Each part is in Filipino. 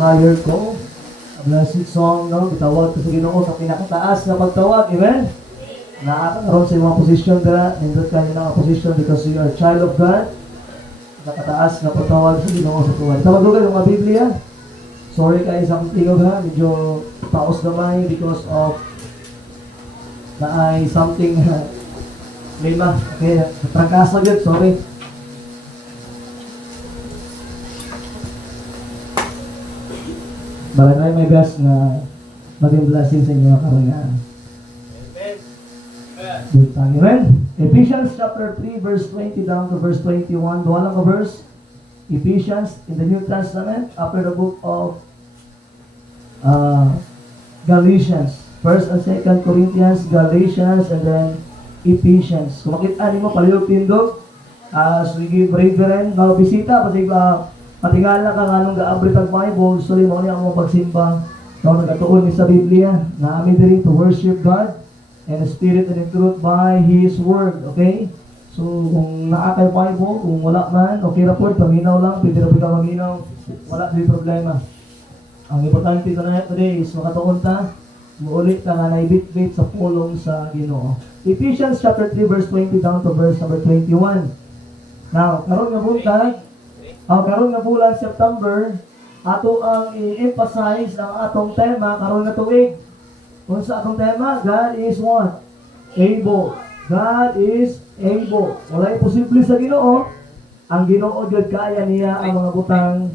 higher ko. A blessed song, no? Bitawag ko sa Ginoo sa pinakataas na pagtawag. Amen? Nakakaroon sa mga position dira. Nindot ka nila ang position because you are a child of God. Nakataas na pagtawag sa Ginoo sa tuwan. Tawag yung mga Biblia. Sorry kayo sa akong tingog ha. Medyo paos gamay because of na ay something lima. Okay, trangkasa yun. Sorry. Barangay may best na maging blessing sa inyo karangaan. Good time. Amen. Ephesians chapter 3 verse 20 down to verse 21. Duha lang ka verse. Ephesians in the New Testament after the book of Galatians. 1st and 2nd Corinthians, Galatians, and then Ephesians. Kung makita mo, palihog tindog. As we give reverend, mga bisita, patingala ka nga nung ga-abrit ang Bible, so mo niya ang mga pagsimba. Kung nagkatuon ni sa Biblia, na amin din to worship God and Spirit and in truth by His Word. Okay? So, kung naakay Bible, kung wala man, okay na po, paminaw lang, pwede na po ka maminaw, wala din problema. Ang importante na today is makatuon ta, muulit ka nga naibit-bit sa pulong sa Ginoo. Ephesians chapter 3 verse 20 down to verse number 21. Now, karon nga bulan September, ato ang i-emphasize ang atong tema karon nga tuig. Kung sa atong tema, God is what? Able. God is able. Wala imposible sa Ginoo. Ang Ginoo gyud kaya niya ang mga butang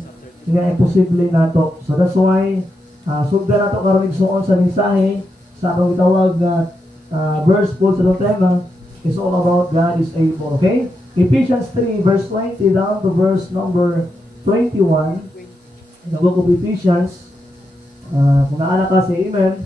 nga imposible nato. So that's why sugda nato karon igsuon sa mensahe sa atong gitawag na verse po sa atong tema is all about God is able. Okay? Ephesians 3 verse 20 down to verse number 21. The book of Ephesians. Kung naana ka si Amen.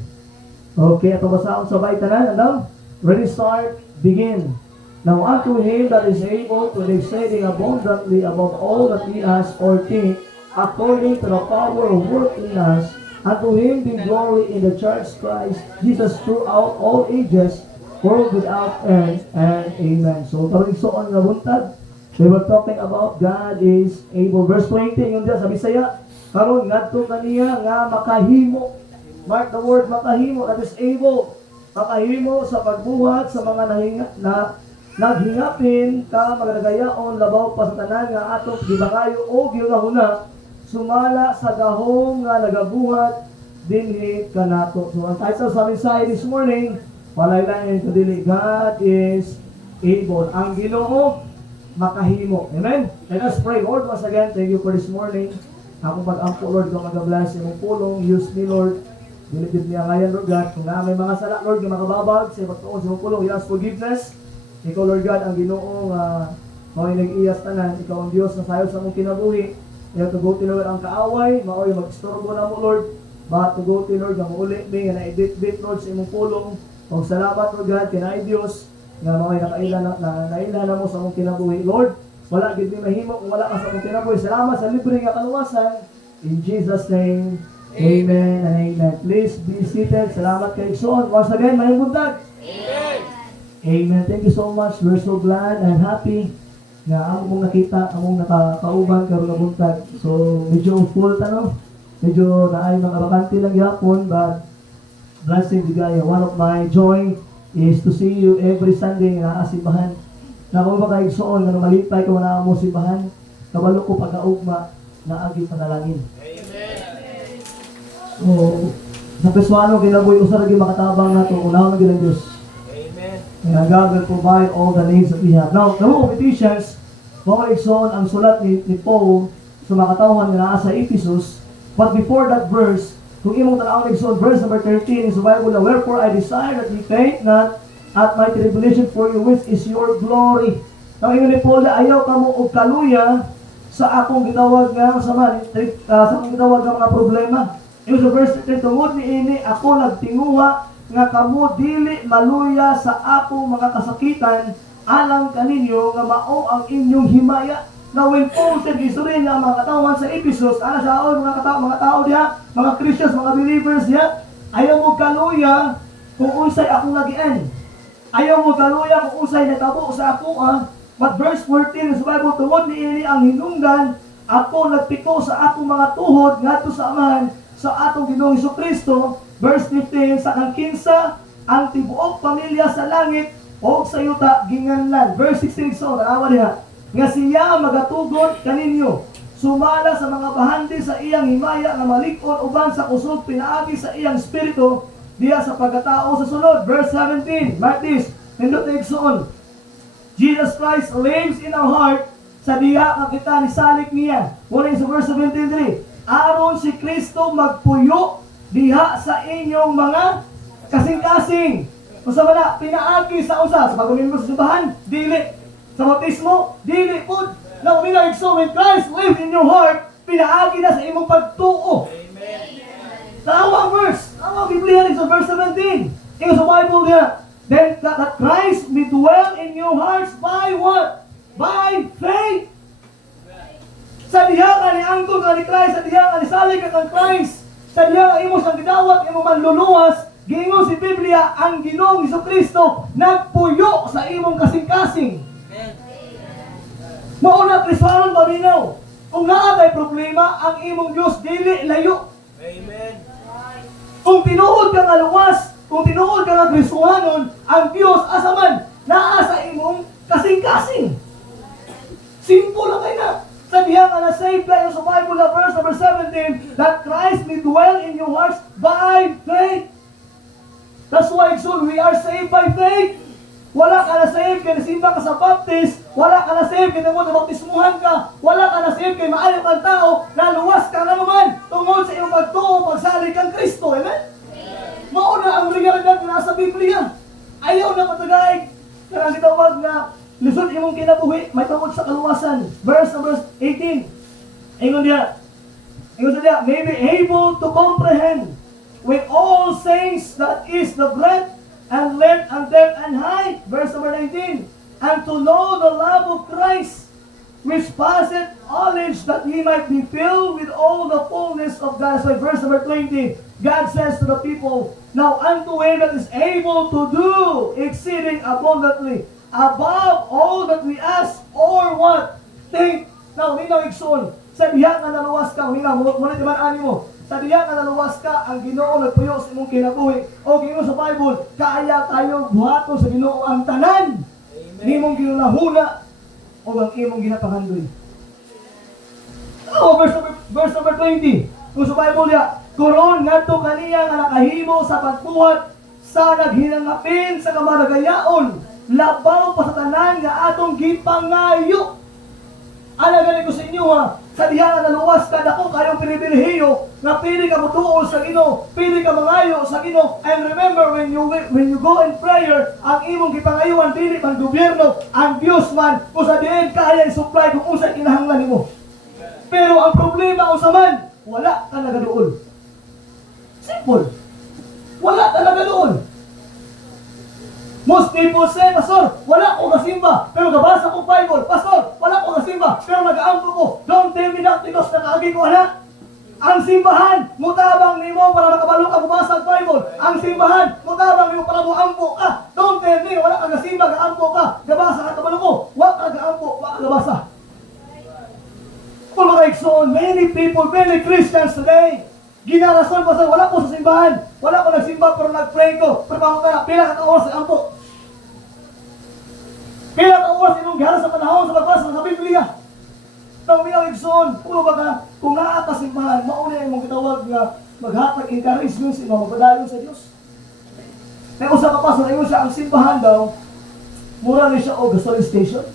Okay, ito basahon sabay tanan. Ano? Ready, start, begin. Now unto Him that is able to do exceeding abundantly above all that we ask or think, according to the power of work in us, unto Him be glory in the church Christ Jesus throughout all ages, world without end, and amen. So, tarigsoon nga buntag, we were talking about God is able. Verse 20, yung dyan sa Bisaya, karon ngadto kaniya nga makahimo. Mark the word makahimo, that is able. Makahimo sa pagbuhat sa mga naghingapin ka magdagayaon labaw pa sa tanan nga atong gibangayo o gihuna sumala sa gahong nga nagabuhat dinhi kanato. So ang title sa mensahe this morning, walay lang ito dili, God is able. Ang Ginoo makahimo. Amen? Let us pray. Lord, once again, thank you for this morning. Akong pag-ampo, Lord, kung mag-bless imong pulong, use me, Lord. Dilipid niya ngayon, Lord God. Kung na may mga sala, Lord, yung makababag, sa pagtuon sa imong pulong, we ask forgiveness. Ikaw, Lord God, ang Ginoo mao'y nag-iyas tanan. Ikaw ang Diyos na sayo sa mong kinabuhi. Ikaw tuguti, Lord, ang kaaway. Mao'y mag-istorbo na mo, Lord. Ba't tuguti, Lord, ang uli, may na-edit-bit, Lord, sa imong pulong. O salamat, Lord God, kinay Diyos, nga mao'y naila na mo sa mong kinabuhi. Lord, wala gid ni mahimo kung wala ka sa mong kinabuhi. Salamat sa libre nga kaluwasan. In Jesus' name, amen and amen. Please be seated. Salamat kay Igsoon. Once again, mayong buntag. Amen. Amen. Thank you so much. We're so glad and happy nga among nakita, among nakakauban karon nga buntag. So, medyo full tanong. Medyo naay mga bakante lang yapon, but blessing bigay. One of my joy is to see you every Sunday nga simbahan. Na kung ba kayo Igsoon, nga malipay ko na mo simbahan, kabalo ko pagkaugma na agi panalangin. Amen. So, sa peswano kinabuhi usa ra gyud makatabang nato unahon na gyud ang Dios. Amen. And God will provide all the needs that we have. Now, the book of Ephesians, mga Igsoon, ang sulat ni Paul sa makatawhan nga naa sa Ephesus. But before that verse, kung imong tanawon Igsoon, verse number 13 is the Bible na, wherefore I desire that ye faint not at my tribulation for you, which is your glory. Now, ingon ni Paul na ayaw kamo og kaluya sa akong gitawag nga sa akong gitawag nga mga problema. Yung sa verse 13, tungod ni ini ako nagtinguha nga kamo dili maluya sa akong mga kasakitan alang kaninyo nga mao ang inyong himaya. Now when Paul said history niya mga katawan sa Ephesus, ana sa mga tao diha, mga Christians, mga believers diha, ayaw mo kaluya kung unsay akong nagian. Ayaw mo kaluya kung unsay natabo sa ako. But verse 14 sa Bible, tungod ni ini ang hinungdan ako nagpiko sa akong mga tuhod ngadto sa amahan sa atong Ginoong Hesukristo. Verse 15, sa kang kinsa ang tibuok pamilya sa langit o sa yuta ginganlan. Verse 16, so naawa niya nga siya magatugon kaninyo, sumala sa mga bahandi sa iyang himaya nga malig-on uban sa kusog pinaagi sa iyang espiritu diya sa pagkatao sa sunod. Verse 17, mark this, nindot na igsoon, Jesus Christ lives in our heart sa diha nga kita ni salik niya. Muna sa verse 73, aron si Kristo magpuyo diha sa inyong mga kasing-kasing. Kung sa wala, pinaagi sa usa. Sa pagkunin mo sa simbahan, dili. Sa bautismo, dili po. Now, so when Christ lives in your heart, pinaagi na sa imong pagtuo. Amen. Tawa ang verse. Tawa ang Biblia rin sa verse 17. Ito sa Bible niya. Then that Christ may dwell in your hearts by what? By faith. Sa diha ka ni angkol ka ni Christ, sa diha ka ni salig ka kang Christ, sa diha ka imo sang gidawat, imo manluluwas, giingon si Biblia, ang Ginoong Hesukristo nagpuyo sa imong kasing-kasing. Mauna, Kristohanon paminaw, kung naa kay problema, ang imong Diyos dili layo. Amen. Kung tinuod ka nga luwas, kung tinuod ka nga Kristohanon, ang Diyos asaman, naa sa imong kasing-kasing. Simple lang kayo na. Sa diha nga na save kayo sa Bible na verse number 17, that Christ may dwell in your hearts by faith. That's why, so we are saved by faith. Wala ka na saved kaya nasimba ka sa baptist, wala ka na saved kaya na baptismuhan ka, wala ka na saved kaya maayaw kang tao, naluwas ka na naman tungod sa iyong pagtuo, pagsalig kang Kristo. Amen? Mauna ang realidad na nasa Biblia. Ayaw na patagay. Kaya sitawag na lisod imong kinabuhi, may tungkol sa kaluwasan. Verse 18. Ingon diya, may be able to comprehend with all things that is the breadth and length and depth and height. Verse 19. And to know the love of Christ, which passeth knowledge, that ye might be filled with all the fullness of God. So verse 20, God says to the people, now unto him that is able to do exceeding abundantly, above all that we ask or what think. Now, ninaw igsoon, sa diha nga naluwas ka, ngunit naman ani mo, sa diha nga naluwas ka, ang Ginoo nagpuyo sa imong kinabuhi. O Ginoo sa Bible, kaya tayo buhaton sa Ginoo ang tanan. Nimong ginunahuna o ang imong ginapangandoy. Verse number 20. Kung sa Bible niya, kuron ngadto kaniya nga nakahimo sa pagbuhat sa naghinangapin sa kamaragayaon, labaw pa sa tanan nga atong gipangayo. Ana gani ko sa inyo ha, sa diha nga naluwas ka dako kayong pribilehiyo nga pili ka mutuo sa Ginoo, pili ka mangayo sa Ginoo. And remember, when you go in prayer, ang imong gipangayuan dili man gobyerno, ang Dios man kung sa diin kaya i-supply kung unsay kinahanglan nimo. Pero ang problema unsa man, wala ka nagaduol. Simple. Wala ka nagaduol. Most people say, Pastor, wala ko kasimba, pero nabasa ko Bible. Pastor, wala ko kasimba, pero nag-aampo ko. Don't tell me that because nakaagi ko, anak. Ang simbahan, mutabang nimo para makabalo ka bumasa ang Bible. Ang simbahan, mutabang nimo para muampo ka. Don't tell me, wala ka kasimba, gaampo ka. Gabasa ka kabalo ko, wala ka gaampo, wala ka gabasa. Kung mga igsoon, many people, many Christians today, ginarason ko sa wala ko sa simbahan. Wala ko nagsimba pero nag-pray ko. Pero bangon ka na, pila ka oras sa ampo. Pila ka oras inong gihara sa panahon sa pagbasa sa Biblia. Tawag minaw igsoon, pulo ba ka, kung naa ka simbahan, mauna yung mong kitawag na maghatag encouragement sa mga magpadayon sa Diyos. Kaya kung sa kapasok, ayun siya, ang simbahan daw, mura rin siya o gasoline station.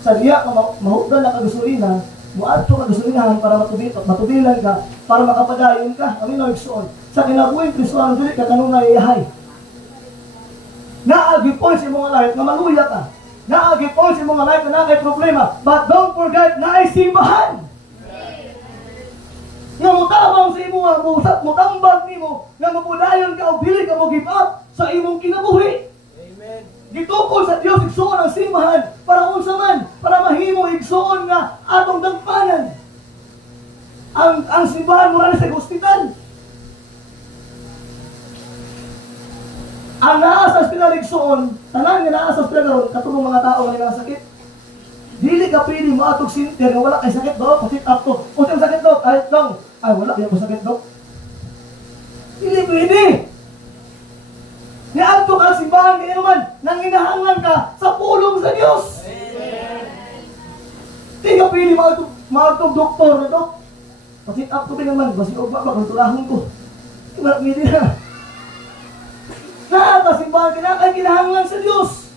Sa diya ka mahugdan na kagasolina, muadto ka gasolinahan para matubilan ka, para makapadayon ka. Ang minaw igsoon. Sa kinabuhin, Kristohanon, dili ka kanong naiyahay. Naagipon sa mga life na maluya ka. Naagipon sa mga life na nakay problema. But don't forget na ay simbahan. Nga mutabang sa imo nga mutambag nimo nga mapudayon ka o dili ka mo give up sa imong kinabuhi. Amen. Gitukod sa Dios igsoon ang simbahan para unsa man, para mahimo igsoon nga atong dagpanan. Ang simbahan mura sa hospital. Ang naa sa ospital igsoon, tanan nga naa sa ospital karon katulong mga tao nga sakit. Dili ka pwede maatog sinter nga wala kay sakit do, pasit up to. Unsa sakit do? Ay lang. Ay wala kay sakit do. Dili pwede. Niadto ka sa simbahan kaya naman nanginahangan ka sa pulong sa Dios. Di ka pwede maatog doktor na to. Pasit up to naman, basi og ba tulahon ko. Di ba pwede na. Simbahan kay kinahanglan sa Dios.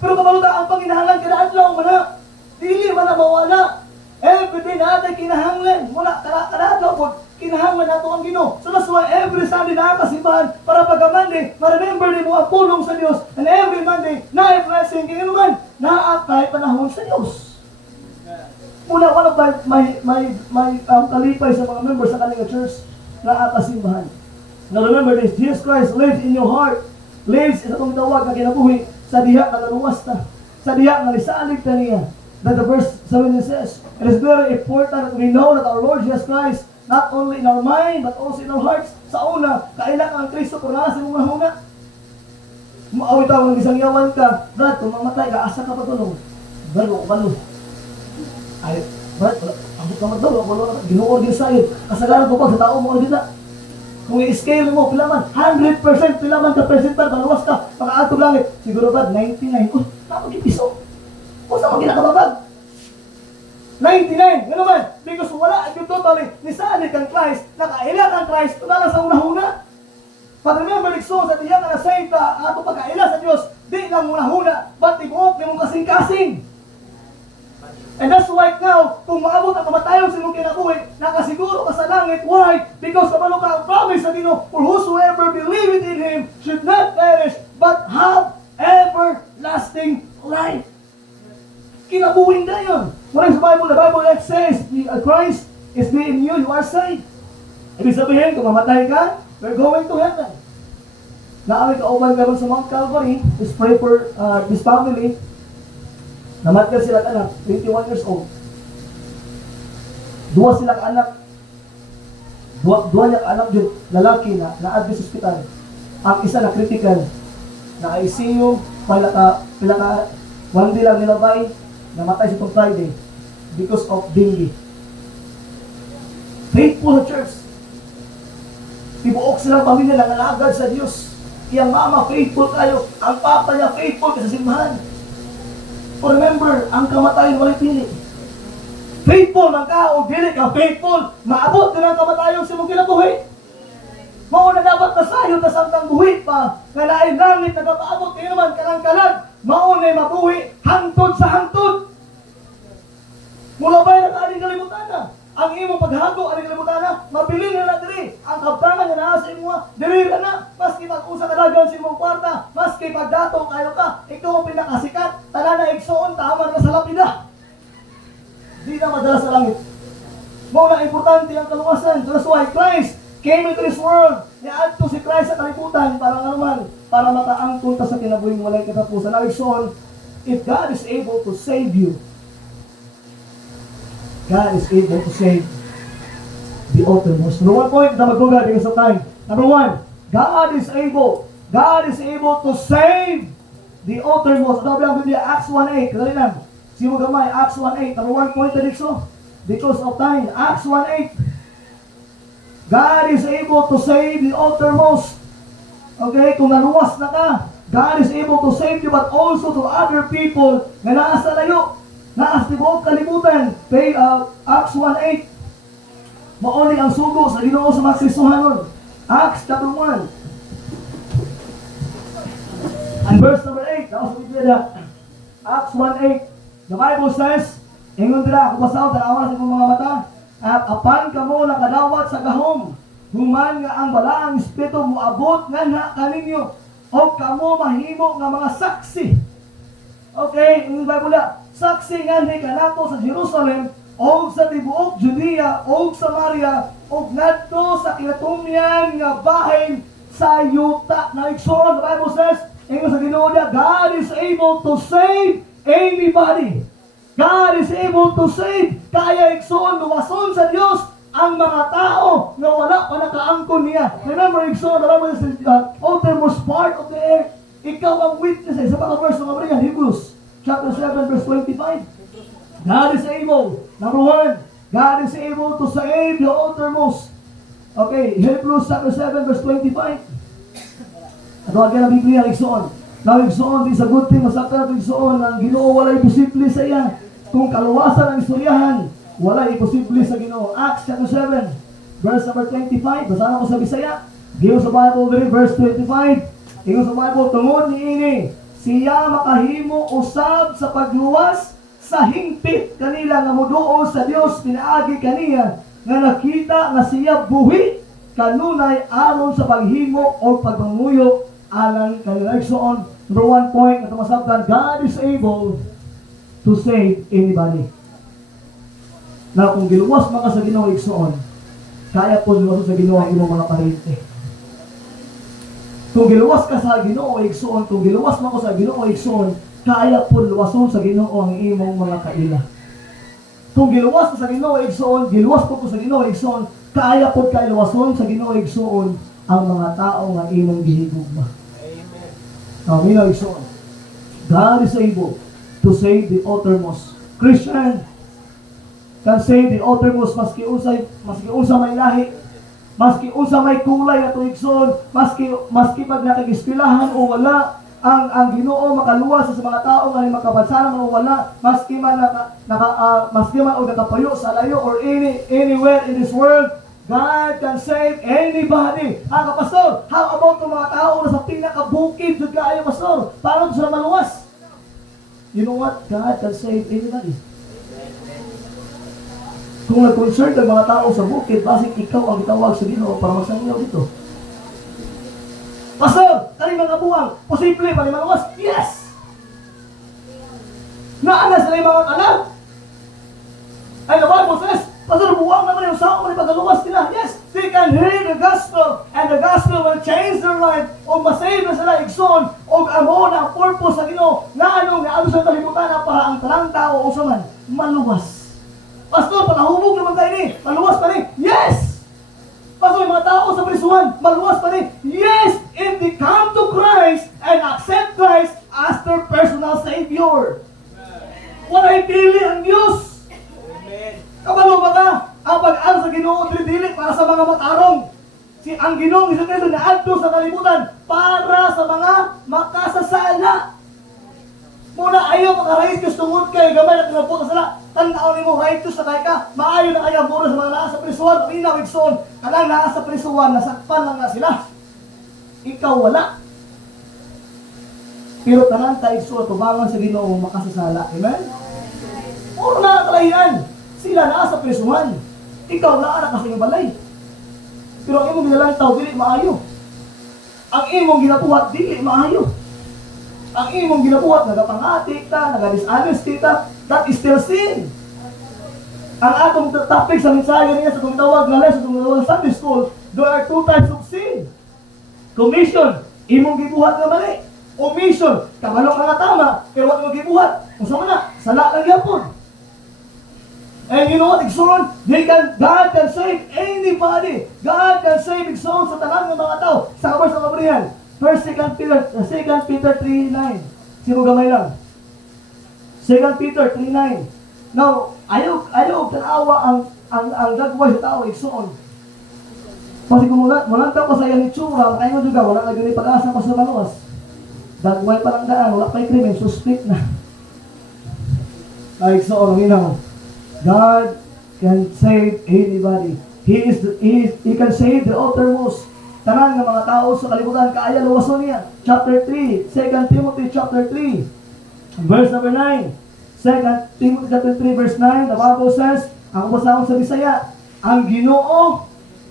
Pero kabaluta ang panginahangan kada adlaw man na. Dili man na mawala. Every day natin kinahanglan. Muna kada adlaw po kinahanglan nato ang Ginoo. So that's why every Sunday nakakasimbahan para pagka Monday, ma-remember ni mo ang pulong sa Dios. And every Monday, na-blessing kay naman naa kay panahon sa Dios. Muna wala ba may kalipay sa mga members sa kanilang church na akasimbahan. Now remember this, Jesus Christ lives in your heart. Lives is atong tawag na kinabuhi sa diha nga naluwas ta. Sa diha nga lisalig ta niya. That the verse 7 says, it is very important that we know that our Lord Jesus Christ, not only in our mind, but also in our hearts. Sa una, kailangan ang Kristo kung nasa mga huna. Maawit ako ng isang yawan ka, Brad, kung mamatay ka, asa ka patulong. Brad, wako balo. Ay, Brad, abot ka matulong, ginuor din sa'yo. Kasagaran ko pag sa tao mo ulit na. Kung i-scale mo, pilaman, 100% pilaman ka percental, baluwas ka, makaatog langit. Siguro ba, 99. Oh, napag-ipiso. O sa mga ginakababag? 99. Ano man? Because wala ang totally nisalig ang Christ, nakailat ang Christ, wala sa una-huna. Pag remember, Nixon, sa tiyan na nasave ka, ato pagkaila sa Diyos, di lang una-huna, but ibuok ni mong kasing-kasing. And that's why now, kung maabot ang kamatayon sa imong kinabuhi, nakasiguro ka sa langit. Why? Because kabalo ka ang promise sa Ginoo, for whosoever believeth in Him should not perish, but have everlasting life. Kinabuhin na yun. What is the Bible says, Christ is being you, you are saved. Ibig sabihin, kung mamatay ka, we're going to heaven. Naamit kauban ka sa Mount Calvary, is pray for this family. Namatay sila anak, 21 years old. Dua sila anak. Dua niya anak yun, lalaki na na-admit sa hospital. Ang isa na critical, na ICU, pila ka, one day lang nilabay, namatay siya itong Friday because of dengue. Faithful na church. Ibuok silang pamilya na nalagad sa Diyos. Iyang mama faithful kayo, ang papa niya faithful ka sa simbahan. Remember, ang kamatayon walay pili. Faithful man ka o dili ka faithful, maabot din ang kamatayon sa mong kinabuhi. Mao na dapat nasayon ta samtang buhi pa, nga lain langit nagapaabot kayo naman kalang-kalag, mao na mabuhi hangtod sa hangtod. Mula ba na aning kalibutan na? Ang imong paghago aning kalibutan na, mabilin na diri. Ang kabtangan nga naa sa imo, diri na. Maski mag-usa ka dagan sa imong kwarta, maski pagdato kayo ka, ikaw ang pinakasikat, tanan na igsoon tama na sa lapida. Di na madala sa langit. Mao na importante ang kaluwasan. That's why Christ came into this world. Niadto si Christ sa kalibutan para naman, para makaangkon ta sa kinabuhing walay katapusan. Now igsoon, if God is able to save you, God is able to save the uttermost. Number 1 point na magduga because of time. Number 1, God is able. God is able to save the uttermost. Ano ang Biblia? Acts 1:8. Kadali lang. Sino gamay? Acts 1:8. Number 1 point na dito. Because of time. Acts 1:8. God is able to save the uttermost. Okay? Kung naluwas na ka, God is able to save you but also to other people na nasa layo. Naas tibuok kalibutan. Acts 1:8. Mauli ang sugo sa Ginoo sa mga Kristohanon. Acts chapter 1. And verse number 8. Acts 1:8. The Bible says, ingon dira ako basaw tanawa sa imong mga mata, at apan kamo nakadawat sa gahom, human nga ang balaang espiritu moabot nga na kaninyo, o kamo mahimo nga mga saksi. Okay, in Bible na, saksi nga ni kanato sa Jerusalem, o sa tibuok Judea, o Samaria, o ngadto sa kinatumyan nga bahin sa yuta. Na igsoon, the Bible says, ingon sa Ginoo niya, God is able to save anybody. God is able to save. Kaya igsoon, luwason sa Diyos ang mga tao na wala pa nakaangkon niya. Remember, igsoon, the Bible says, uttermost part of the earth. Ikaw ang witness. Sa mga verse ng Hebrews chapter 7 verse 25. God is able. Number one, God is able to save the uttermost. Okay, Hebrews chapter 7 verse 25. Ito agad ang Biblia, igsoon. Now, igsoon, is a good thing. Masakta natin igsoon. Ang Ginoo, wala imposible sa iya. Kung kaluwasan ang istoryahan, wala imposible sa Ginoo. Acts chapter 7, verse number 25. Basahan ko sa Bisaya. Giyo sa Bible diri, verse 25. Giyo sa Bible, tungod ni ini, siya makahimo usab sa pagluwas sa hingpit kanila nga muduol sa Dios pinaagi kaniya nga nakita nga siya buhi kanunay aron sa paghimo o pagpanguyo alang kanila. Igsoon, number 1 point na tumasabtan, God is able to save anybody. Na kung giluwas man ka sa Ginoo, igsoon, kaya po luwas sa Ginoo ang imong mga parente. Kung giluwas ka sa Ginoo, igsoon, kung giluwas man ko sa Ginoo, igsoon, kaya po luwason sa Ginoo ang imong mga kaila. Kung giluwas ka sa Ginoo, igsoon, giluwas po ko sa Ginoo, igsoon, kaya po kay luwason sa Ginoo, igsoon, ang mga tao nga imong gihigugma. Amen. Amen, igsoon. God is able to save the uttermost. Christian can save the uttermost maski unsa may lahi, maski unsa may kulay ato igsoon, maski pag nakagispilahan o wala, ang Ginoo makaluwas sa mga tao nga makabansanan o wala, maski man o nakapayo sa layo or anywhere in this world, God can save anybody. Pastor, how about yung mga tao na sa pinakabukid jud kaayo, pastor? Paano sila maluwas? You know what? God can save anybody. Kung nag-concern ang mga tao sa bukid, basig ikaw ang itawag sa Ginoo para magsangaw dito. Pastor, kani mga buwang, posible pa ni maluwas? Yes! Naana sila yung mga kanak? Ay, the Bible says, Pastor, buwang naman yung sao ni pagaluwas nila. Yes, they can hear the gospel and the gospel will change their life o masave na sila igsoon o amo na ang purpose sa Ginoo na ano sa kalibutan na para ang talang tao o saman maluwas. Pastor, panahubog naman kayo ni, maluwas pa ni. Yes! Pastor, yung mga tao sa prisuhan, maluwas pa ni. Yes! If they come to Christ and accept Christ as their personal Savior. Wala'y pili ang Diyos. Kabalo ba ka? Ang pag-alo sa Ginoo dili para sa mga matarong. Ang Ginoong Hesus Kristo naadto sa kalibutan para sa mga makasasala. Muna ayaw maka-righteous tungod kay gamay na kinabuta sila. Tanaw nimo righteous na kay ka. Maayo na kaya muna sa mga naa sa prisuhan, minaw igsoon. Kanang naa sa prisuhan, nasakpan lang na sila. Ikaw wala. Pero tanan tayo igsoon tubangan sa Ginoo makasasala. Amen? Puro na kalahian. Sila naa sa prisuhan. Ikaw naa na kasi balay. Pero ang imong ginalantaw, dili maayo. Ang imong ginabuhat, dili maayo. Ang imong ginabuhat, nagapangati ka, nagadishonest ka, that is still sin. Ang atong topic sa mensahe niya sa tumitawag na lesson, sa tumitawag Sunday School, there are two types of sin. Commission, imong gibuhat na mali. Omission, kamalok ka nga tama, pero wag mo gibuhat. Kung sama na, sala lang yapon. And you know what, igsoon, God can save anybody. God can save igsoon sa tanan ng mga tao. Sa kabars ng kabrihan. 2 Peter 3:9. Sino gamay lang? 2 Peter 3:9. Now, ayaw tanawa ang gagawin sa tao igsoon. Kasi kung walang tao sa iyang itsura, makain mo juga, wala na ganun pag-asa pa sa maluwas. Gagawin pa lang daan, wala pa yung krimen, suspect na. Ay, igsoon, minaw. God can save anybody. He can save the uttermost. Tanan ng mga tao sa kalibutan, kaaya luwason niya. Chapter 3, 2 Timothy chapter 3, verse number 9. 2 Timothy chapter 3, verse 9, the Bible says, ang basahon sa Bisaya, ang Ginoo,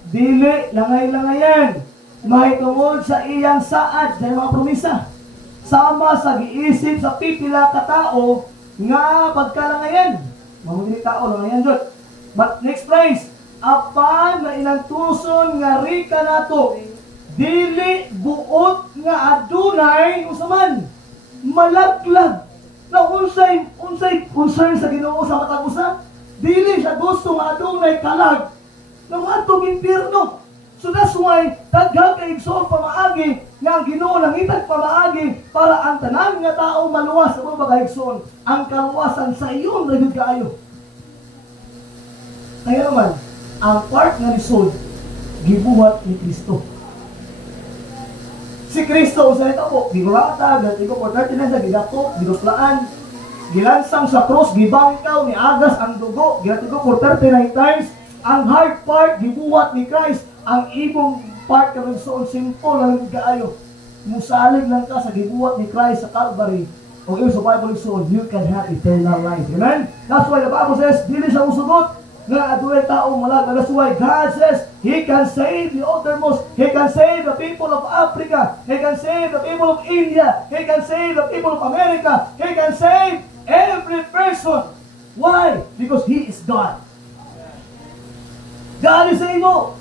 dili langay-langayan, mahitungod sa iyang saad, sa mga promisa, sama sa giisip sa pipila ka tao, nga pagkalangayan. Mamudili tao lang yan, Jod. But next phrase, apan na inantuson nga rika nato, dili buot nga adunay, usaman, malaglag, na unsay concern sa Ginoo sa matag usa, dili siya gusto nga adunay kalag, na matog impierno. So that's why, daghang kay igsoon pamaagi, nga ang Ginoo nangitag pamaagi, para ang tanan nga tao maluwas sa mga igsoon. Ang kaluwasan sa iyon, ragid kaayo. Kaya naman, ang part nga lisod, gibuhat ni Kristo. Si Kristo, sa ito po, gigurata, gatigo po, 39 sa gidato, giduplaan, gilansang sa cross, gibangkaw, ni agas ang dugo, gatigo po, 39 times, ang hard part, gibuhat ni Christ, ang ibong part ka rin simple lang kaayo. Musalig lang ka sa gibuhat ni Christ sa Calvary. O yun sa Bible so you can have eternal life. Amen? That's why the Bible says, dili siya usugot nga adunay taong malag. That's why God says, He can save the uttermost. He can save the people of Africa. He can save the people of India. He can save the people of America. He can save every person. Why? Because He is God. God is able.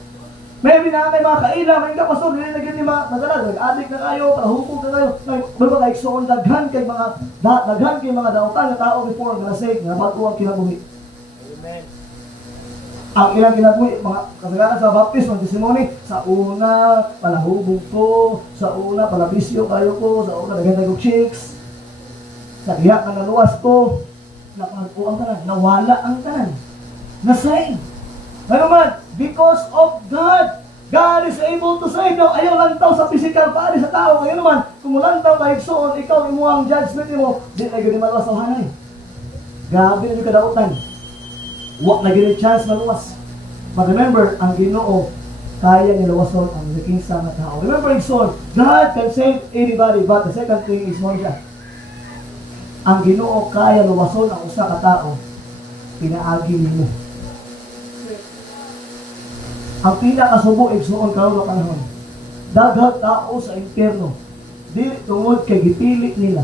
Maybe na may mga kaila, may kapasod, hindi na ganyan mga madalag, nag-adik na kayo, palahupog na kayo, may mga iksoon, daghan kay mga dautan na tao before nga sake, nga bago ang kinabuhi. Amen. Ang ilang kinabuhi, mga kasagaran sa baptism, ang testimony, sa una, palahubog ko, sa una, palabisyo kayo ko, sa una, naganda ko chicks, sa iyak na naluwas ko, napagpo ang tanan, nawala ang tanan, nasay. Ano man, because of God, God is able to save. Now, ayaw lantaw sa physical body sa tao. Ngayon naman, kung lantaw ka igsoon, ikaw imo ang judgment mo, di na gani maluwas sa hanay. Grabe na yung kadautan. Wak na gani chance maluwas. But remember, ang Ginoo, kaya niya luwason ang nakinsa na tao. Remember, igsoon, God can save anybody, but the second thing is more siya. Ang Ginoo kaya luwason ang usa ka tao, pinaagi nimo. Ang pinakasubo igsoon karon nga panahon. Daghang tao sa impyerno dili tungod kay gipili nila.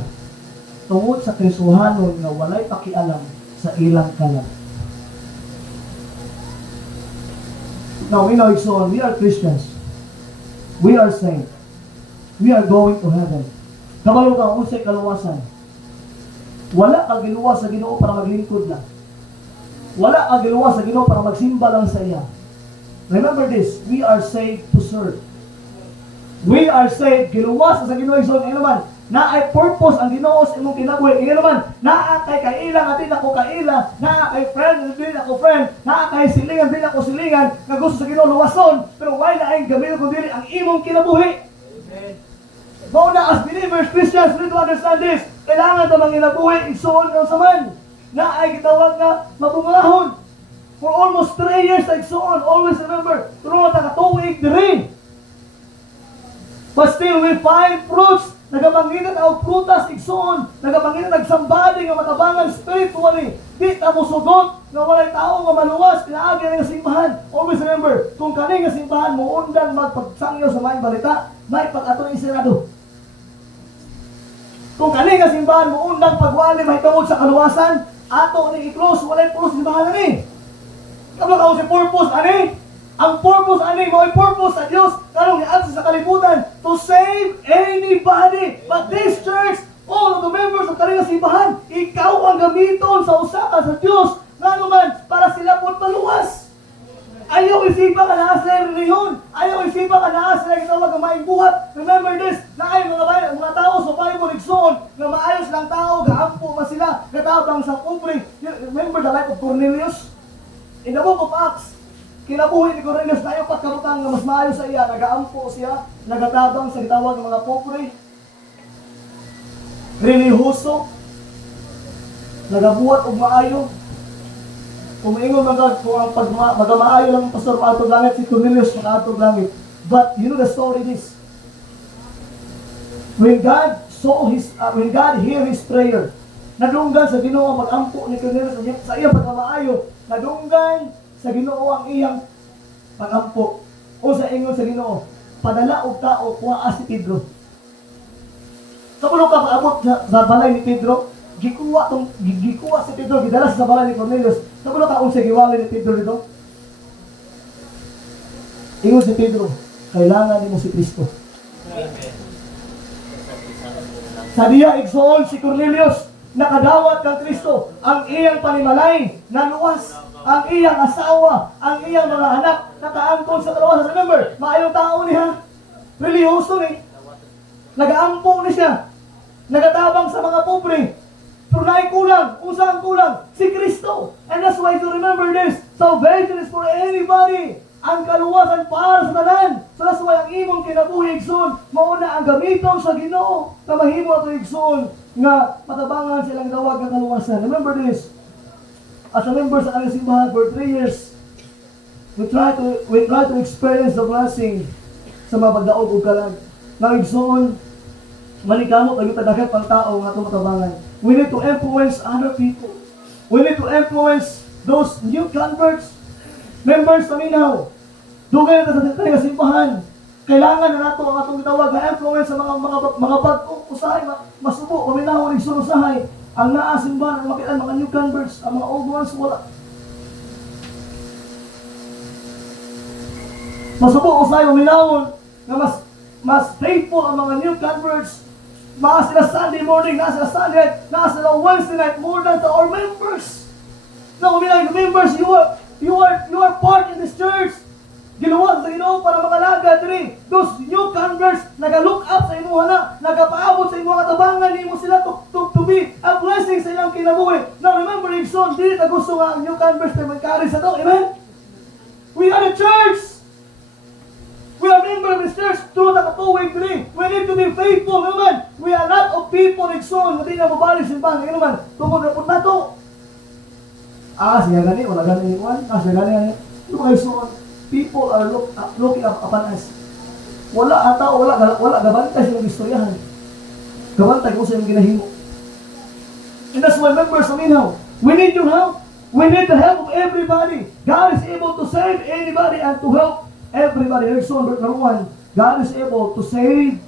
Tungod sa krisuhanon nga walay pakialam sa ilang kalag. Now we know igsoon, we are Christians. We are saved. We are going to heaven. Kabalo ka unsay kaluwasan. Wala ka giluwas sa Ginoo para maglingkod lang. Wala ka giluwas sa Ginoo para magsimba lang sa iya. Remember this, we are saved to serve. We are saved, giluwas sa Ginoo igsoon naman. Na ay purpose ang Ginoo sa imong kinabuhi. Naman, naa kay kaila atin ako kaila, naa kay friend din ako friend, naa kay silingan din ako silingan, nga gusto sa Ginoo luwason, pero why na ay gamit ko dili ang imong kinabuhi. Amen. Mao na as believers, Christians, we need to understand this. Kailangan ta manginabuhi igsoon nga saman. Na ay gitawag nga mabungahon. For almost 3 years like so on, always remember, turong na takatuig diri. But still, we find fruits, nagabanginan ang prutas, igsoon, nagabanginan nagsambadi nga matabangan spiritually. Di ta musugot, nga walay tao nga maluwas, pinaagi nga simbahan. Always remember, kung kani nga simbahan mo undan magpagsangyo sa may balita, may pag-ato isirado. Kung kani nga simbahan mo undang pagwali may tungod sa kaluwasan, ato ni i-close, walay pulos simbahan ni. Kapag ako si purpose, ani? Ang purpose, ani? Mo ay purpose sa Diyos. Karong niya sa kalibutan to save anybody. But this church, all of the members of kanilang simbahan, ikaw ang gamiton sa usaka sa Diyos. Nga naman, para sila po maluwas. Ayaw isipa ka na sila reliyon. Ayaw isipa ka na sila gitawag ng maing buhat. Remember this, na ay mga tao sa Bible igsoon, na maayos lang tao, gaampo man sila, gatabang sa pobre. Remember the life of Cornelius? In the book of Acts, kinabuhi ni Cornelius na yung pagkarutang na mas maayo sa iya, nagaampo siya, nagatabang sa gitawag ng mga pobre, relihoso, nagabuhat og maayo. Umiingon mga kung ang magamaayo lang ang pastor maatog langit, si Cornelius maatog langit. But you know the story this. When God hear his prayer, nadunggan sa Ginoo mag-ampo ni Cornelius sa iyang pagkamaayo, nadunggan sa Ginoo ang iyang pag-ampo. O sa ingon sa Ginoo, padala og tao kuha si Pedro. Sa puno ka paabot sa balay ni Pedro, gikuha si Pedro, gidala sa balay ni Cornelius. Sa puno ka unsay giwali ni Pedro dito? Ingon si Pedro, kailangan nimo si Kristo. Amen. Sa diya igsoon si Cornelius, nakadawat kang Kristo, ang iyang panimalay na luwas. ang iyang asawa, ang iyang mga anak, nakaangkon sa kalawasan. Remember, maayong tao niya, religyoso ni, nag-aampong ni siya, nagatabang sa mga pobre, pero kulang, kung saan kulang? Si Kristo. And that's why to remember this, salvation is for anybody. Ang kaluwasan para sa tanan. So that's why ang imong kinabuhi igsoon, mauna ang gamiton sa Ginoo na mahimo ato igsoon nga matabangan silang dawag ng kaluwasan. Remember this, as a member sa aming simbahan for 3 years, we try to experience the blessing sa mga pagdaog ug kalag. Nga igsoon, manikamo kayo tadagat pang tao nga itong matabangan. We need to influence other people. We need to influence those new converts, members sa Minaw. Dugay na sa tayo simbahan. Kailangan na nato ang atong gitawag na influence sa mga bagong usahay, masubo, paminahon, igsunusahay. Ang naa simbahan, ang makitaan, mga new converts, ang mga old ones, wala. Masubo, usahay, paminahon, na mas faithful ang mga new converts. Mga sila Sunday morning, na sila Sunday night, na sila Wednesday night, more than to our members. Now, members, you are part in this church. Ginuwa sa Ginoo para makalagad rin. Those new converts, nag-look up sa imuha na, nagpaabot sa imuha katabangan, ni mo sila to be a blessing sa ilang kinabuhi. Now remember, Igsoon, dili na gusto nga ang new converts na magkari sa to. Amen? We are a church. We are member of this church through the katuwig rin. We need to be faithful, naman. We are a lot of people, Igsoon, hindi na mabalik simbahan. Ngayon naman, tungkol na po na to. Siya gani, wala gani ikuan. Siya gani. Ito mga Igsoon. People are looking upon us. Wala ata, wala gabantay sa yung istoryahan. Gabantay ko sa yung ginahimo. And that's why members of Minaw, we need your help. We need the help of everybody. God is able to save anybody and to help everybody. Erikson, number 1, God is able to save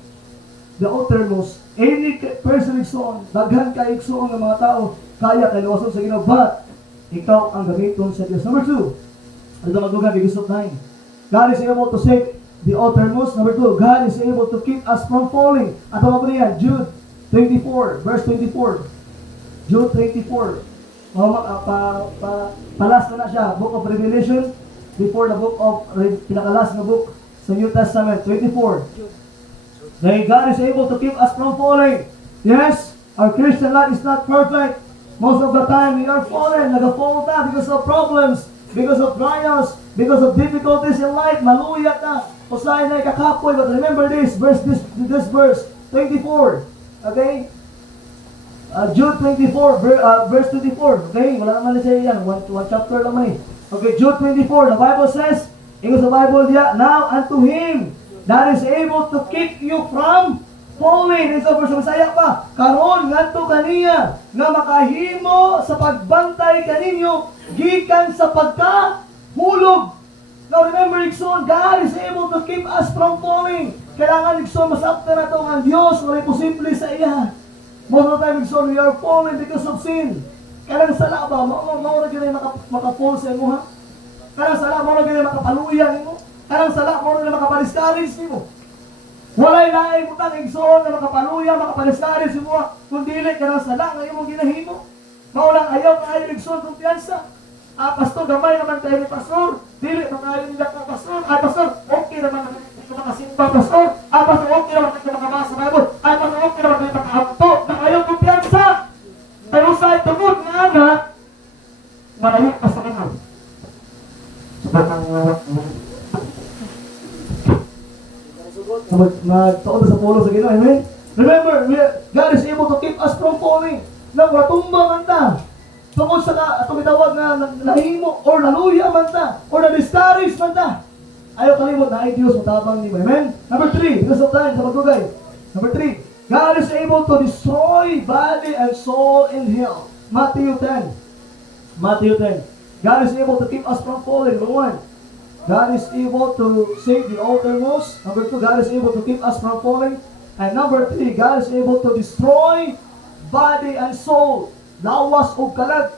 the uttermost. Any person Erikson, daghan ka Erikson ng mga tao, kaya kay luwason sa Ginoo, but ikaw ang gamiton sa Diyos. Number 2, ito magdugan, because of time. God is able to save the uttermost. Number 2, God is able to keep us from falling. At mga po niyan, Jude 24, verse 24. Jude 24. Palas na siya. Book of Revelation before the book of, pinakalas na book sa New Testament. 24. That God is able to keep us from falling. Yes, our Christian life is not perfect. Most of the time, we are falling. Nag-fall na because of problems, because of trials, because of difficulties in life. Maluya ka. Usahay na ikakapoy. But remember this verse 24. Okay? Jude 24, verse 24. Okay? Wala naman na siya yan. One chapter lang man eh. Okay, Jude 24. The Bible says, ingo sa Bible diya, now unto Him that is able to keep you from falling. Ito verse Masaya pa. Karon ngadto kaniya nga makahimo sa pagbantay kaninyo gikan sa pagkahulog. Now remember, Igsoon, God is able to keep us from falling. Kailangan, Igsoon, masapta na ito ang Diyos, wala posible sa iya. Most of the time, Igsoon, we are falling because of sin. Kailangan sala ba? Maura ganyan makapol sa imo, ha? Kailangan sala, maura ganyan makapaluya mo. Kailangan sala, maura ganyan makapaliskaris mo. Walay laing utang, Igsoon, na makapaluya, makapaliskaris mo, kundi kailangan sala, ngayon mong ginahimo. Maulang ayaw ka ayaw, Igsoon, kumpiyansa. Pastor, gamay naman tayo ni Pastor. Dili naman ayaw nila ka, Pastor. Pastor, okay naman hindi ko makasimba, Pastor. Pastor, okay naman hindi ko makabasa sa Bible. Pastor, okay naman hindi makahamto. Na ayaw kumpiyansa. Pero sa itungod nga na, marayok pa sa kanal. Magtaon sa pulo sa Ginoo, amen? Remember, God is able to keep us from falling. Nang watumba man ta. Tungkol sa atong itawag na nahimo or naluya man ta or na-discourage man ta. Ayaw kalimot na ay Diyos matabang ni mo. Amen? Number 3, because of time, sa pagdugay. Number 3, God is able to destroy body and soul in hell. Matthew 10. Matthew 10. God is able to keep us from falling. Number 1, God is able to save the uttermost. Number 2, God is able to keep us from falling. And number 3, God is able to destroy body and soul. Lawas o kalag.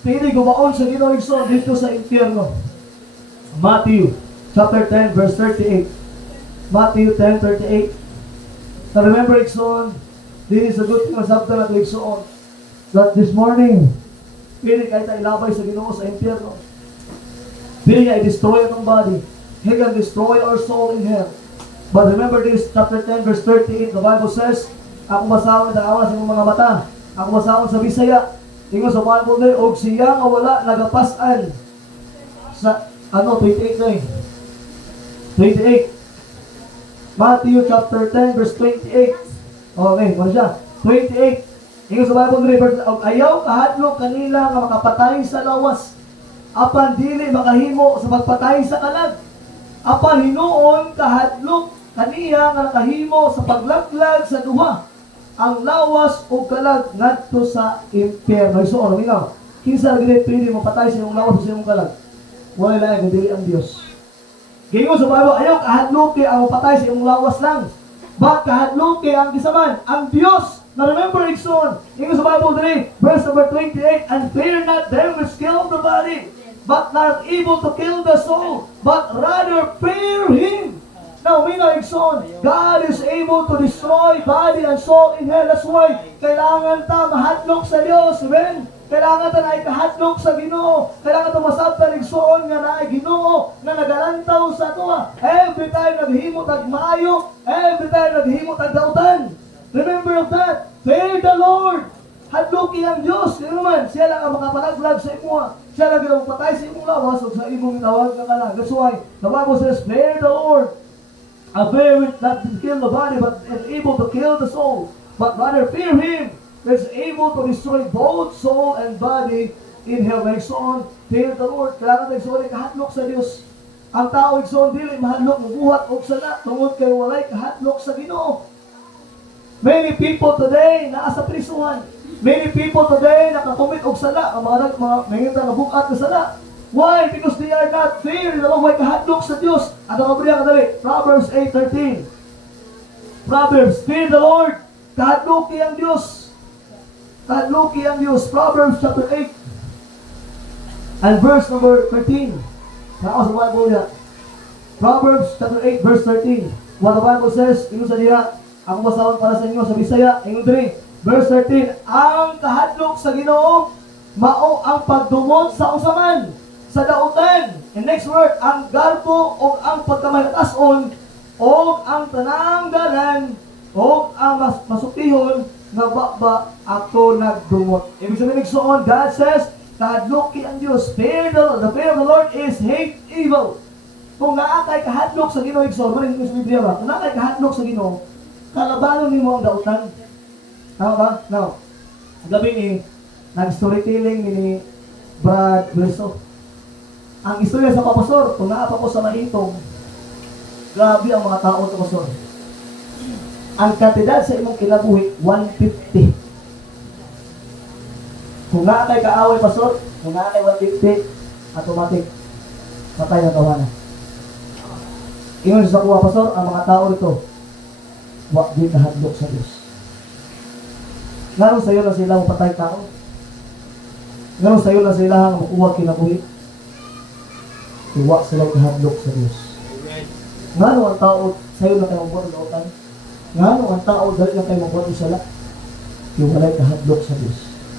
Pili gumaon sa Ginoo Igsoon dito sa impyerno. Matthew chapter 10 verse 38. Matthew 10:38. So remember, Igsoon, this is a good thing masabta na Igsoon, that this morning Pili kahit na ilabay sa Ginoo sa impyerno. Pili niya i-destroy ang body. He can destroy our soul in hell. But remember this, chapter 10, verse 38, the Bible says, ako masawon sa awan sa inyong mga mata. Ako masawon sa Bisaya. Ingon sa Bible na, og siya nga wala nagapasan. Sa, 28 na 28. Matthew chapter 10, verse 28. Okay, ano siya? 28. Ingon sa Bible na, verse, ayaw kahadlok kanila nga makapatay sa lawas. Apan dili makahimo sa pagpatay sa kalag. Apan hinuon kahadlok kaniya nga nakahimo sa paglaglag sa duha. Ang lawas o kalag ngadto sa impyerno. So, ano minaw? Kinsa lagi pwede mapatay sa imong lawas o sa imong kalag? Wala lang, dili ang Dios. Gingon sa Bible, ayaw kahadlok kay ang mapatay sa imong lawas lang. But kahadlok kay ang gisaman, ang Dios. Now remember, Ikson, gingon sa Bible 3, verse number 28, and fear not them which kill the body, but not able to kill the soul, but rather fear Him. Now, mina Ikson, God is able to destroy body and soul in hell. That's why, kailangan ta mahadlok sa Diyos. Amen? Kailangan ta na ikahatlok sa Ginoo. Kailangan ta masabtan igsoon nga na Ginoo na nagalantaw sa tuwa. Every time naghimo tag maayo, every time naghimo tag dautan. Remember of that. Fear the Lord. Hadloki ang Diyos. Kaya naman, siya lang ang makapalaglag sa imo. Siya lang ang patay sa imong lawas o sa imong tawag na kalag. That's why the Bible says, fear the Lord. A fear which not to kill the body, but is able to kill the soul. But rather fear Him, that is able to destroy both soul and body in hell. Igsoon, fear the Lord. Kailangan na igsoon, kahatlok sa Diyos. Ang tao igsoon, dili mahadlok, mabuhat o sana, tungod kay walay kahatlok sa Ginoo. Many people today naa sa prisuhan. Many people today nakakomit og sala, ang mga mangita nga bukat na sala. Why? Because they are not fear. Dalawang may kahadlok sa Diyos. At ang mabulihan kadali, Proverbs 8:13. Proverbs, fear the Lord. Kahadloki ang Diyos. Kahadloki ang Diyos. Proverbs chapter 8 and verse number 13. Nakaw sa Bible niya. Proverbs chapter 8 verse 13. What the Bible says, ingon sa diha, ako basahon para sa inyo sa Bisaya, ingon 3. Verse 13, ang kahadlok sa Ginoo mao ang pagdumot sa usaman, sa dautan. And next word, ang garbo o ang pagkamatason o ang tananggalan o ang masukihon nga baba ako nagdumot. Ibig sabihin nagsuon, God says, kahadloki ang Diyos. Fear the Lord. The fear of the Lord is hate evil. Kung naakay kahadlok sa Ginoo, igsoon, maring sa Biblia ba? Kung naakay kahadlok sa Ginoo, kalabanon nimo ang dautan. Tama ba? Now, gabi ni, nag-storytelling ni Brad Verso. Ang istorya sa papasor, kung naapa ko sa mahitong, grabe ang mga tao sa papasor. Ang katedad sa imong kinabuhi, 150. Kung naakay kaaway pasor, kung naakay 150, automatic, patay ang kawana. Ingon sa kuha pasor, ang mga tao rito, wak di kahadlok sa Diyos. Ngayon sa'yo na sila mapatay tao. Ngayon sa'yo na sila makuha kinabuhi. Iwa sila kahadlok sa Diyos. Ngayon ang tao sa'yo na kayo mabuhat ng utan. Ngayon ang tao dahil na kayo mabuhat ng sala. Iwalay kahadlok sa Diyos.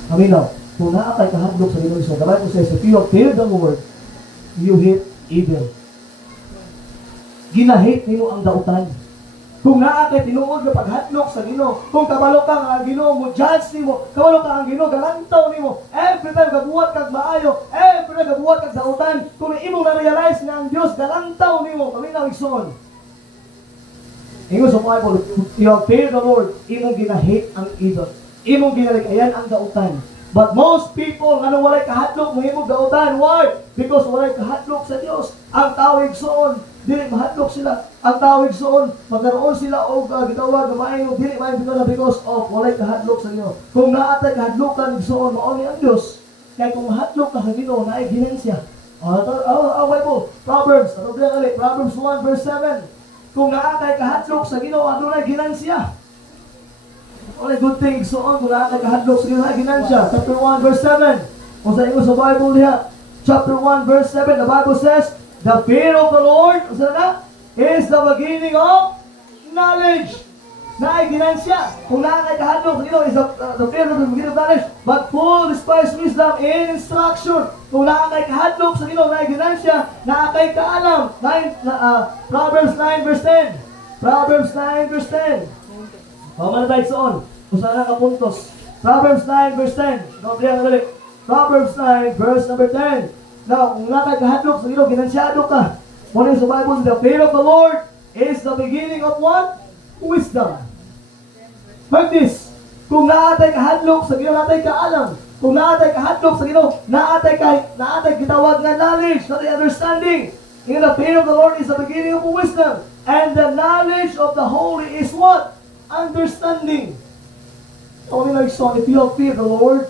Aminaw, kung naakay kahadlok sa Diyos, the Bible says, if you have feared the Lord, you hate evil. Ginahate nino ang dautan. Kung naakay tinuod nga paghadlok sa Ginoo, kung kabalo ka nga Ginoo mo judge nimo, kabalo ka ang Ginoo galantaw nimo, every time gabuhat kag maayo, every time gabuhat kag dautan, kung imong na-realize nga ang Dios galantaw nimo, paminaw igsoon. Ingon sa Bible, you have feared the Lord, imong ginahate ang evil. Imong ginalikayan ang dautan. But most people nga walay kahadlok mohimong dautan. Why? Because walay kahadlok sa Dios. Ang tawag soon, dili mahadlok sila. Ang tawag soon, magkaroon sila og gitawag nga maayo dili maayo because of walay kahadlok sa Ginoo. Kung naatay kahadlokan soon mao ni ang Dios. Kay kung mahadlok ka sa Ginoo naay ginensya. Bible, Proverbs 1 verse 7. Kung naatay kahadlok sa Ginoo adunay ginensya. Only good things so on kung nakakahadlok sa Ginoo ginansya. Chapter 1 verse 7. Kung sa inyo sa Bible niya, chapter 1 verse 7, the Bible says, the fear of the Lord, is the beginning of knowledge. na ay ginansya. Kung nakakay kahadlok sa Ginoo is the fear of the beginning of knowledge, but full despise wisdom in instruction. Kung nakakay kahadlok sa Ginoo na ay ginansya, nakakay kaalam. Proverbs 9 verse 10. Proverbs 9 verse 10. Pamana tayo soon. Kung saan ka puntos. Proverbs 9 verse 10. Nablihan na balik. Proverbs 9 verse number 10. Now, kung nakakay kahadlok sa Ginoo, ginansyado ka. Muna sa Bible, the fear of the Lord is the beginning of what? Wisdom. Like this, kung naatay kahadlok sa Ginoo, naatay kaalam. Kung naatay kahadlok sa Ginoo, naatay gitawag nga knowledge, naatay understanding. In the fear of the Lord is the beginning of wisdom. And the knowledge of the holy is what? Understanding. Only like so, if you have fear of the Lord,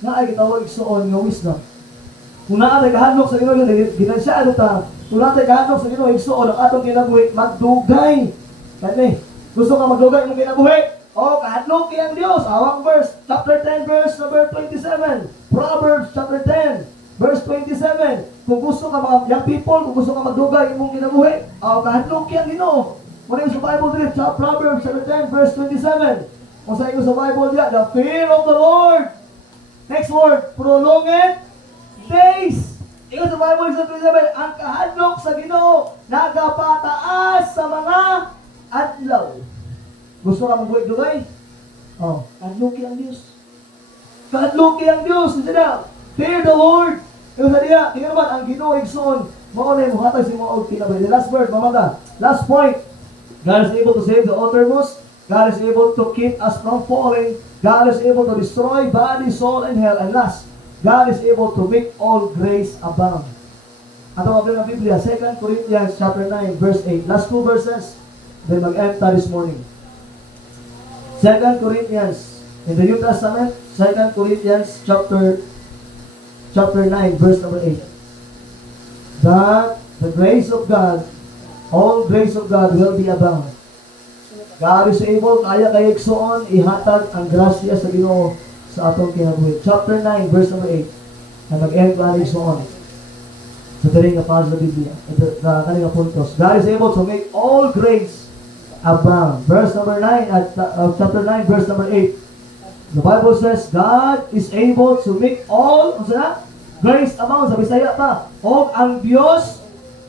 naay gitawag igsoon nga wisdom. Kung naatay kahadlok sa Ginoo, ginansyado ta. Kung natin kahadlok sa Ginoo, igsoon ang atong kinabuhi, magdugay. Kani, gusto ka magdugay mong kinabuhi? O, kahadlok ang Diyos. Awang verse, chapter 10, verse number 27. Proverbs chapter 10, verse 27. Kung gusto ka mga young people, kung gusto ka magdugay mong kinabuhi, o, kahadlok ang Ginoo. Muna sa Bible dito, Proverbs chapter 10, verse 27. Kung sa iyo sa Bible diya, the fear of the Lord. Next word, prolonged days. Ikaw sa Bible sa 27, ang kahadlok sa Ginoo nagapataas sa mga adlaw. Gusto ka magbuhay-dugay? Oh, kahadloki ang Diyos. Kahadloki ang Diyos. Hindi na. Fear the Lord. Ikaw sa diya, tingnan naman, ang Ginoo igsoon. Mauna yung muhatag si mga kinabay. The last verse, mamada. Last point. God is able to save the uttermost. God is able to keep us from falling. God is able to destroy body, soul, and hell. And last, God is able to make all grace abound. Ato mga ng Biblia, 2 Corinthians chapter 9, verse 8. Last two verses, then mag-end this morning. 2 Corinthians, in the New Testament, 2 Corinthians chapter 9, verse number 8. That the grace of God, all grace of God will be abound. God is able, kaya kayo igsoon, ihatag ang grasya sa Ginoo sa atong kinabuhi. Chapter 9, verse number 8. Na mag-end kanig so on. Sa taring na pa sa Biblia. Sa kaning puntos. God is able to make all grace abound. Verse number 9, at chapter 9, verse number 8. The Bible says, God is able to make all, grace abound. Sa Bisaya pa. O ang Diyos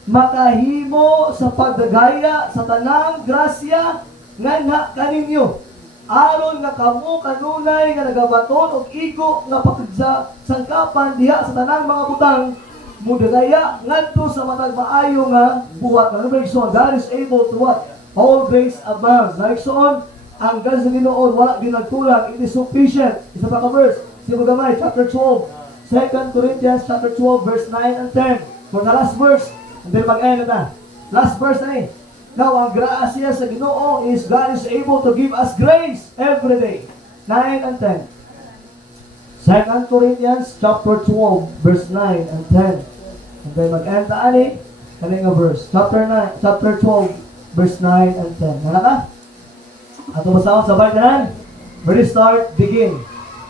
makahimo sa pagdagaya sa tanang grasya nga kaninyo. Aron nga kamo kanunay nga nagabaton og igo nga pakigsa sangkapan diha sa tanang mga butang mudagaya ngadto sa matag maayo nga buhat. God is able to what? All grace abound. Naigsoon ang grace ng Ginoo wala ginagkulang. It is sufficient. Isa pa ka verse. Sino gamay? Chapter 12. 2 Corinthians chapter 12 verse 9 and 10. For the last verse. And then mag-end na. Last verse na eh. Now, ang grasya sa Ginoo is God is able to give us grace every day. 9 and 10. 2 Corinthians chapter 12, verse 9 and 10. And then mag-end na ani, kaning verse. Chapter 12, verse 9 and 10. Nana ka? Ato masawang sabay tanan. Ready, start, begin.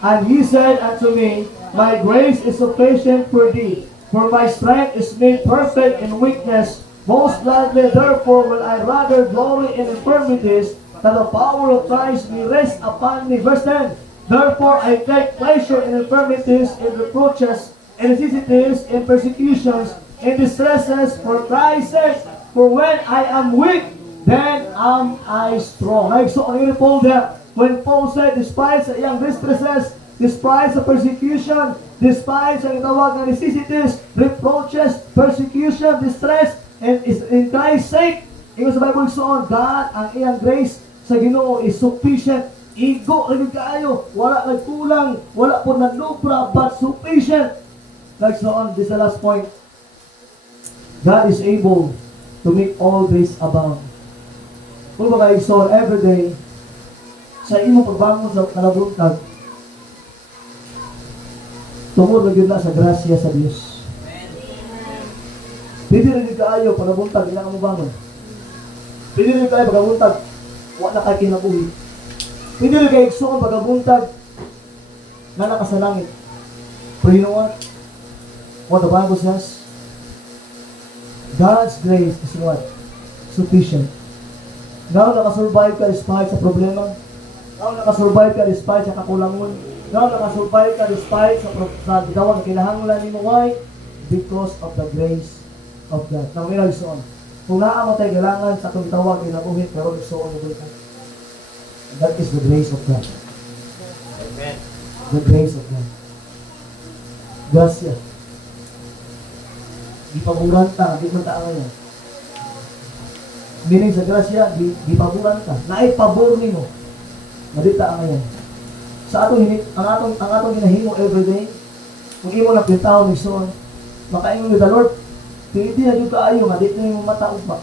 And he said unto me, my grace is sufficient for thee, for my strength is made perfect in weakness. Most gladly, therefore, will I rather glory in infirmities, that the power of Christ may rest upon me. Verse 10. Therefore, I take pleasure in infirmities, in reproaches, in necessities, in persecutions, in distresses, for Christ's sake. For when I am weak, then am I strong. Like so, ang Paul there, when Paul said, despite sa iyang distresses, despite sa persecution, despite sa itawag na necessities, reproaches, persecution, distress, and is in Christ's sake, ito sa Bible soon, God, ang iyang grace sa Ginoo is sufficient. Igo, rin kaayo, wala nagkulang, wala po nagdubra, but sufficient. Like so on, this is the last point. God is able to make all grace abound. Kung ba kayo so, every day, sa imo pagbangon sa kalabuntag, tungod na yun na sa grasya sa Diyos. Pwede rin kaayo pagabuntag, ilang mo bangon. Pwede rin kaayo pagabuntag, wala ka kinabuhi. Pwede rin kayo iksoon pagabuntag, na nakasalangit. But you know what? What the Bible says? God's grace is what? Sufficient. Ngaw nakasurvive ka despite sa problema. Ngaw nakasurvive ka despite sa kakulangon. Ngaw nakasurvive ka despite sa gitawang na kinahanglan ni mo. Why? Because of the grace of God. Now, may nagsuon. Kung naamatay kailangan sa itong gitawang kinabuhit, pero nagsuon mo ito. That is the grace of God. Amen. The grace of God. Gracia. Di paburan ta, di man ta ngayon. Meaning sa grasya, di paburan ka. Naay pabor nimo. Madita ngayon. Sa atong ang atong ginahimo everyday, kung imo lang pintaw ni son, makaingon ni the Lord, pwede na yung kaayo, madit na yung mata ugma.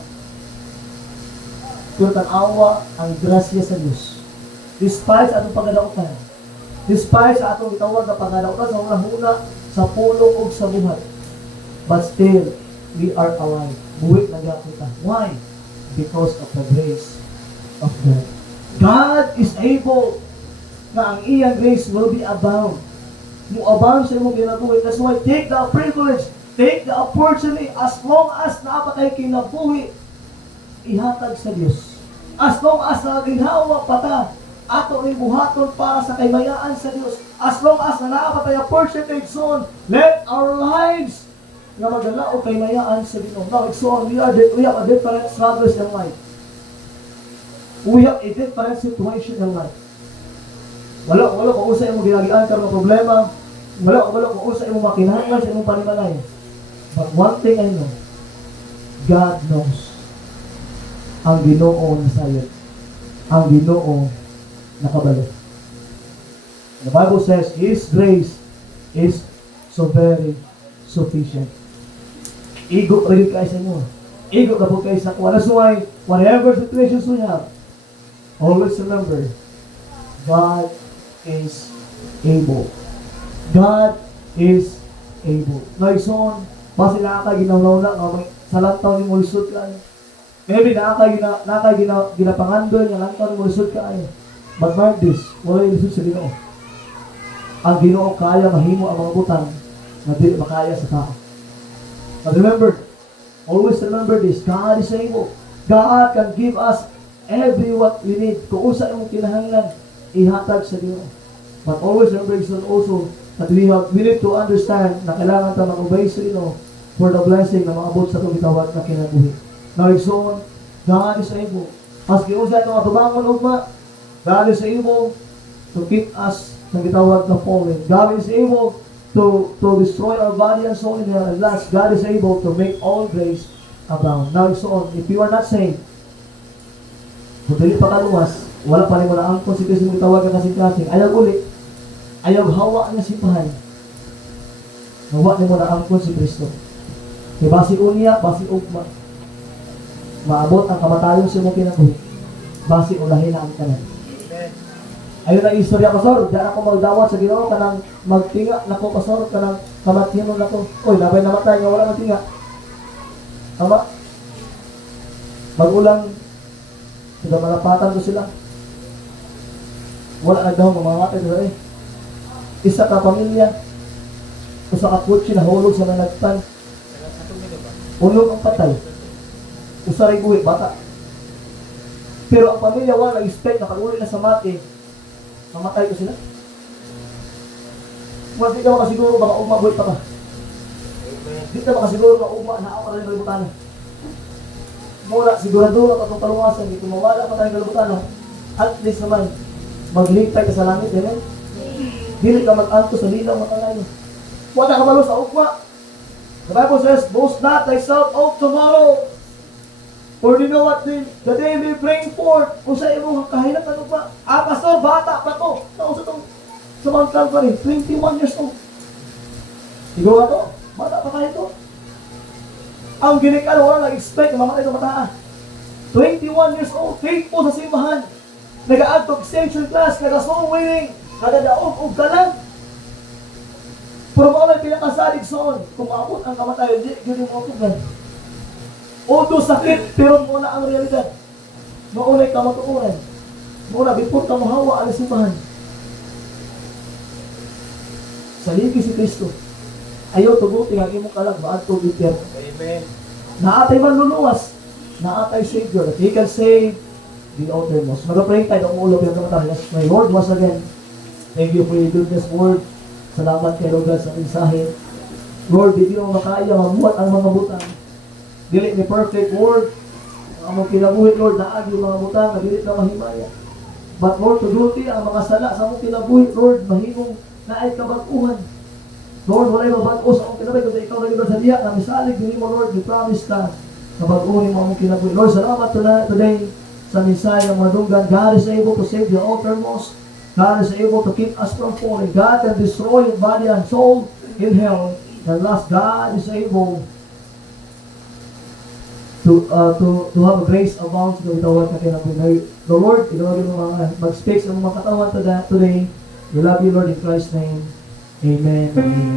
Pero tanawa ang grasya sa Diyos. Despite sa atong pagkadautan, despite sa atong gitawag na pagkadautan sa una-una, sa pulong o sa buhat, but still, we are alive. Buwit na kita. Why? Because of the grace of God. God is able na ang iyang grace will be abound. Muabound sa imong ginabuhi. That's why take the privilege, take the opportunity as long as napatay kinabuhi, ihatag sa Diyos. As long as naginhawa pata, ato rin buhaton para sa kaymayaan sa Diyos. As long as napatay a opportunity soon, let our lives nga magala o kaymayaan sa Ginoo. Now, it's so we have a different struggles in life. We have a different situation in life. Wala kung usa imong ginagian karon nga problema, wala kung usa imong makinahanglan sa imong panimalay. But one thing I know, God knows. Ang Ginoo nasayod. Ang Ginoo nakabalik. The Bible says His grace is so very sufficient. Igo rin kayo sa inyo. Igo na po kayo sa kuha. That's why, whatever situations we have, always remember, God is able. God is able. Naison, basi nakakaginaw na sa lantaw ni Mulisod ka. Maybe nakakaginapangandoy nga lantaw ni Mulisod ka. But mark this, wala yung lisod sa Ginoo. Ang Ginoo kaya mahimo ang mga butang na di makaya sa tao. But remember, always remember this, God is able. God can give us every what we need. Kung usa imong kinahanglan, ihatag sa Ginoo. But always remember also that we need to understand na kailangan ta mag-obey sa Ginoo for the blessing na maabot sa itong gitawag na kinabuhi. Now, so, God is able. Maski usa itong atubangon ugma, God is able to keep us sa gitawag na fallen. God is able to destroy our body and soul in hell. And last, God is able to make all grace abound. Now, so on, if you are not saved, kung dili pa kaluwas, wala pa rin mo na angkon si Kristo mong tawagan na si klaseng, ayaw ulit, ayaw hawa niya sipahan. Hawa niya mo na angkon si Kristo. Kaya basi unya, basi ugma. Maabot ang kamatayon sa mong kinabuhi. Basi ulahin na ang kanan. Ayun ang istorya, Pastor. Diyan ako magdawat sa Ginoo kanang magtinga nako, Pastor, kanang kamathinon nako. Oy, labay namatay nga wala magtinga. Tama? Magulang, sila malapatan ko sila. Wala na daw mamamatay sila eh. Isa ka pamilya, usa ka kutsi nahulog sa nanagtan. Ulog ang patay. Usa rin buhi, bata. Pero ang pamilya wala expect na pag-uli na sa mati, mamatay ko sila. Di ka makasiguro baka ugma buhay pa ka. Di ka makasiguro na ugma na ako ka rin kalibutan. Mula sigurado na itong palungasan, kung mawala pa tayong kalibutan, at least naman magligtay ka sa langit, amen? Dili ka mag-anto sa lilaw mga kanayo. Wala ka malo sa ugma. The Bible says, boast not thyself of tomorrow. For you know what the day will bring forth. Kung sa imong kahilat ano ba? Pastor, bata pa to. Nausa tong sa Mount Calvary, 21 years old. Sigaw to, bata pa tayo to. Ang ginikano, wala nag-expect na mamatay sa mataan. 21 years old, faithful sa simbahan. Nag-aadto extension class, nag-soul winning, nagadaog-og ka lang. Pero mga may pinakasalig soon, kung maabot ang kamatayon, hindi mo ako gan. Although sakit, pero muna ang realidad. Maunay ka matukuran. Muna, before ka mahawa ang simbahan. Saligi si Kristo. Ayaw tuguti ang imong kalag, maadto biter. Amen. Naatay man luluwas. Naatay Savior. That He can save the outermost. Mag-pray tayo ng ulo yung kamatahan. Let's pray. Lord, once again, thank you for your goodness, Lord. Salamat kay Lord God sa mensahe. Lord, di mo makaya mabuhat ang mga butang. Dili ni perfect, Lord. Ang mga kinabuhi, Lord, naag yung mga butang na dili na mahimaya. But Lord, tuduti ang mga sala sa mong kinabuhi, Lord, mahimong naay kabaguhan. Lord, wala'y mabago sa mong kinabuhi, kasi ikaw na sa diya, na misalig, hindi mo, Lord, you promise ka, kabaguhin mo ang mong kinabuhi. Lord, salamat today sa mensahe ng mga dunggan. God is able to save the outermost. God is able to keep us from falling. God can destroy your body and soul in hell. And last, God is able to have a grace abound sa katawan na kinabuhi. The Lord, ilawagin mo mag-speak sa mga katawan today. We love you, Lord, in Christ's name. Amen. Amen.